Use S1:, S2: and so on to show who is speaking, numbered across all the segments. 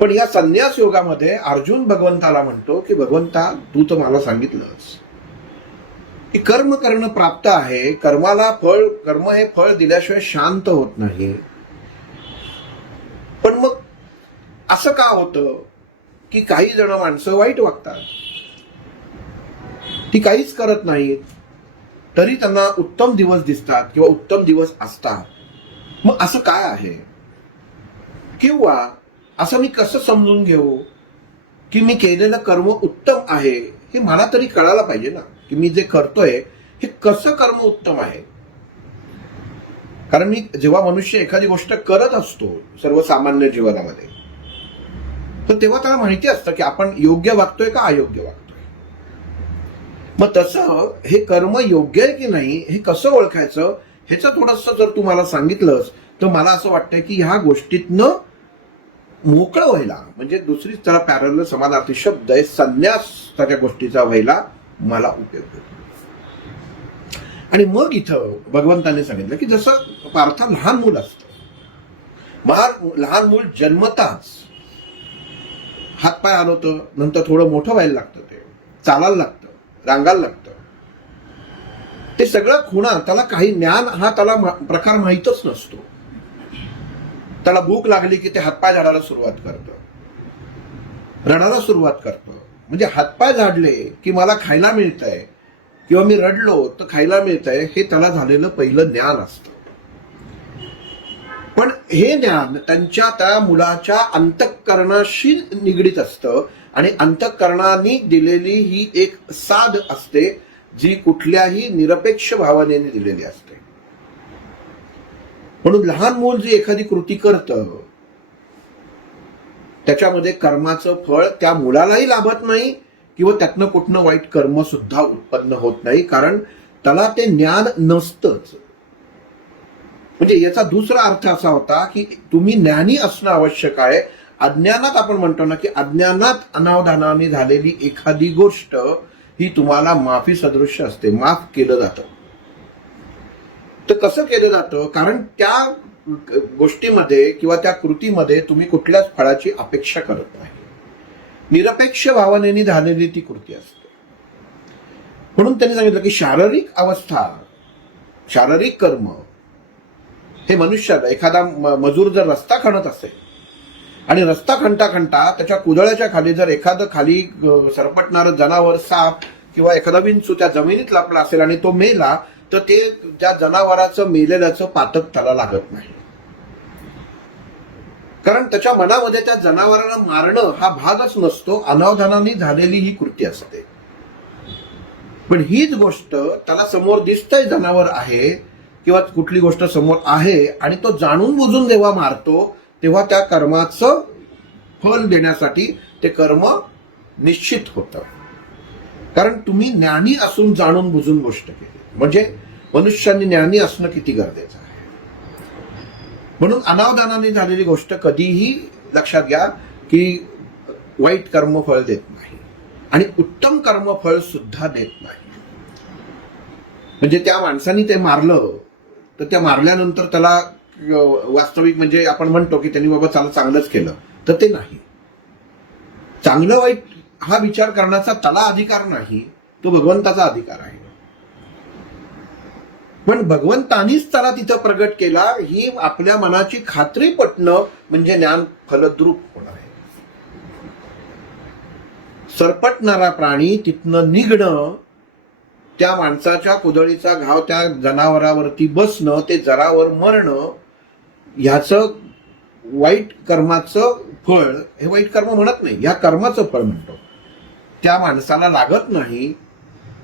S1: पण या संन्यास योगामध्ये अर्जुन भगवंताला म्हणतो की भगवंता तू तर मला सांगितलंस. की कर्म करणं प्राप्त आहे. कर्माला फळ कर्म हे फळ दिल्याशिवाय शांत होत नाही पण मग असं का होतं की काही जण माणसं वाईट वागतात? ती काहीच करत नाहीत. तरी त्यांना उत्तम दिवस दिसतात किंवा उत्तम दिवस असतात. मग असं काय आहे? किंवा असं मी कसं समजून घेऊ की मी केलेलं कर्म उत्तम आहे हे मला तरी कळायला पाहिजे ना की मी जे करतोय हे कसं कर्म उत्तम आहे? कारण मी जेव्हा मनुष्य एखादी गोष्ट करत असतो सर्वसामान्य जीवनामध्ये तर तेव्हा त्याला माहिती असतं की आपण योग्य वागतोय का अयोग्य वागतोय? मग तसं हे कर्म योग्य आहे की नाही हे कसं ओळखायचं ह्याचं थोडंसं जर तुम्हाला सांगितलंस तर मला असं वाटतंय की ह्या गोष्टीतनं मोकळं व्हायला म्हणजे दुसरी त्याला पॅरल समानार्थी शब्द आहे संन्यास त्याच्या गोष्टीचा व्हायला मला उपयोग होतो. आणि मग इथं भगवंताने सांगितलं की जसं पार्था लहान मूल असतं महान लहान मूल जन्मताच हातपाय हलवतं नंतर थोडं मोठं व्हायला लागतं ते चालायला लागतं रांगायला लागतं. ते सगळं खुणा त्याला काही ज्ञान हा त्याला प्रकार माहीतच नसतो. त्याला भूक लागली की ते हातपाय झाडायला सुरुवात करतं. रडायला सुरुवात करतं. म्हणजे हातपाय झाडले की मला खायला मिळतंय किंवा मी रडलो तर खायला मिळतंय हे त्याला झालेलं पहिलं ज्ञान असतं. पण हे ज्ञान त्यांच्या त्या मुलाच्या अंतःकरणाशी निगडीत असतं आणि अंतःकरणाने दिलेली ही एक साध असते जी कुठल्याही निरपेक्ष भावनेने दिलेली असते. म्हणून लहान मूल जी एखादी कृती करतं त्याच्यामध्ये कर्माचं फळ त्या मुलालाही लाभत नाही किंवा त्यातनं कुठनं वाईट कर्म सुद्धा उत्पन्न होत नाही कारण त्याला ते ज्ञान नसतंच. म्हणजे याचा दुसरा अर्थ असा होता की तुम्ही ज्ञानी असणं आवश्यक आहे. अज्ञानात आपण म्हणतो ना की अज्ञानात अनावधानाने झालेली एखादी गोष्ट ही तुम्हाला माफी सदृश्य असते माफ केलं जातं. तर कसं केलं जातं? कारण त्या गोष्टीमध्ये किंवा त्या कृतीमध्ये तुम्ही कुठल्याच फळाची अपेक्षा करत नाही. निरपेक्ष भावनेने झालेली ती कृती असते. म्हणून त्यांनी सांगितलं की शारीरिक अवस्था शारीरिक कर्म हे मनुष्याला एखादा म- मजूर जर रस्ता खणत असेल आणि रस्ता खणता खणता त्याच्या कुदळ्याच्या खाली जर एखादं खाली सरपटणारं जनावर साप किंवा एखादा विंचू त्या जमिनीत लपला असेल आणि तो मेला तर ते त्या जनावराचं मेलेल्याचं पातक त्याला लागत नाही. कारण त्याच्या मनामध्ये त्या जनावराला मारणं हा भागच नसतो. अनावधानाने झालेली ही कृती असते. पण हीच गोष्ट त्याला समोर दिसतंय जनावर आहे किंवा कुठली गोष्ट समोर आहे आणि तो जाणून बुजून जेव्हा मारतो तेव्हा त्या कर्माचं फल देण्यासाठी ते कर्म निश्चित होतं. कारण तुम्ही ज्ञानी असून जाणून बुजून गोष्ट केली. म्हणजे मनुष्याने ज्ञानी असणं किती गरजेचं आहे? म्हणून अनावधानाने झालेली गोष्ट कधीही लक्षात घ्या की वाईट कर्मफळ देत नाही. आणि उत्तम कर्मफळ सुद्धा देत नाही. म्हणजे त्या माणसाने ते मारलं तर त्या मारल्यानंतर त्याला वास्तविक म्हणजे आपण म्हणतो की त्यांनी बाबा चांगलं चांगलंच केलं तर ते नाही. चांगलं वाईट हा विचार करण्याचा त्याला अधिकार नाही तो भगवंताचा अधिकार आहे. पण भगवंतानीच त्याला तिथं प्रगट केला ही आपल्या मनाची खात्री पटणं म्हणजे ज्ञान फलद्रूप होणार आहे. सरपटणारा प्राणी तिथनं निघणं त्या माणसाच्या कुदळीचा घाव त्या जनावरावरती बसणं ते जरावर मरणं ह्याचं वाईट कर्माचं फळ हे वाईट कर्म म्हणत नाही या कर्माचं फळ म्हणतो. त्या माणसाला लागत नाही.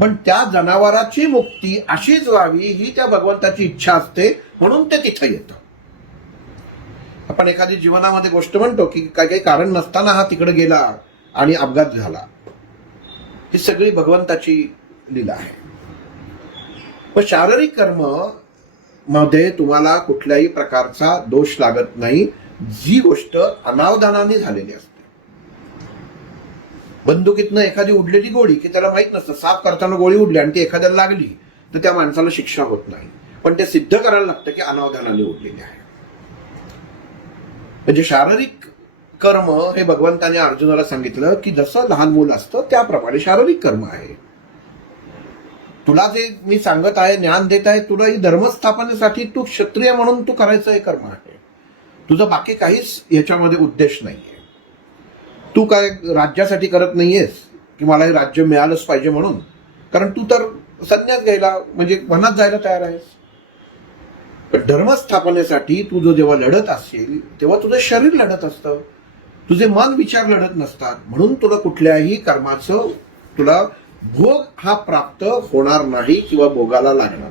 S1: पण त्या जनावराची मुक्ती अशीच व्हावी ही त्या भगवंताची इच्छा असते म्हणून ते तिथं येतं. आपण एखादी जीवनामध्ये गोष्ट म्हणतो की काही काही कारण नसताना हा तिकडे गेला आणि अपघात झाला. ही सगळी भगवंताची लीला आहे. पण शारीरिक कर्ममध्ये तुम्हाला कुठल्याही प्रकारचा दोष लागत नाही. जी गोष्ट अनावधानाने झालेली असते. बंदुकीतनं एखादी उडलेली गोळी की त्याला माहीत नसतं साफ करताना गोळी उडली आणि ती एखाद्याला लागली तर त्या माणसाला शिक्षा होत नाही. पण ते सिद्ध करायला लागतं की अनावधानाने उडलेली आहे. म्हणजे शारीरिक कर्म हे भगवंताने अर्जुनाला सांगितलं की जसं लहान मूल असतं त्याप्रमाणे शारीरिक कर्म आहे. तुला जे मी सांगत आहे ज्ञान देत आहे तुला ही धर्मस्थापनेसाठी तू क्षत्रिय म्हणून तू करायचं हे कर्म आहे. तुझं बाकी काहीच याच्यामध्ये उद्देश नाहीये. तू काय राज्यासाठी करत नाहीयेस? की मला हे राज्य मिळालंच पाहिजे म्हणून? कारण तू तर संन्यास घ्यायला म्हणजे वनात जायला तयार आहेस. पण धर्मस्थापनेसाठी तू जो जेव्हा लढत असेल तेव्हा तुझं शरीर लढत असतं. तुझे मन विचार लढत नसतात. म्हणून तुला कुठल्याही कर्माचं तुला भोग हा प्राप्त होणार नाही किंवा भोगाला लागणार